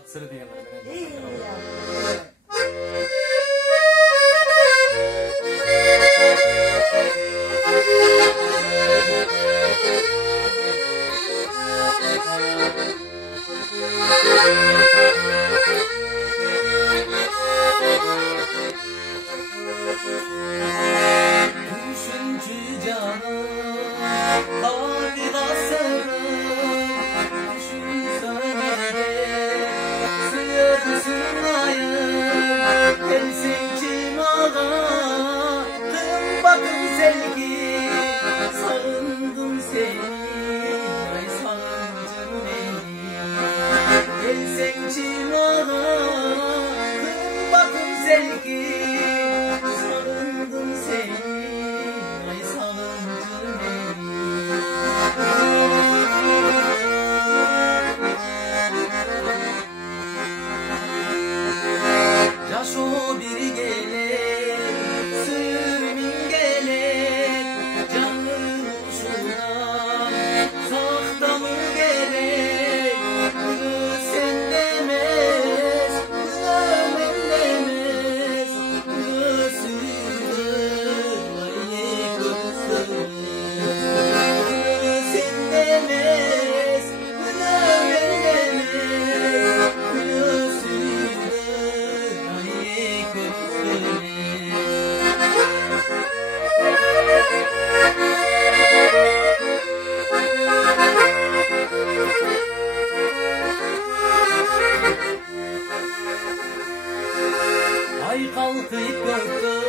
Atsırı deganlar bilen. İyi. Düşüncü canım, hadi basarım. Düşünsene, suya düşünayım. Gelsin kim ağa, tüm bakın sevgi. Sağındım seni, ay sağıncım beni. Gelsin kim ağa, tüm bakın sevgi. Sağındım seni, ay sağıncım beni. Yaş o biri gelir, sürmin gelir, canım uçundan, sakta mı gerek? Bunu sen demez, bunu ben demez, bunu sürür, ay gözüm. Bunu sen demez, bunu ben demez, bunu sürür, ay gözüm. Ay kalkıp gördüm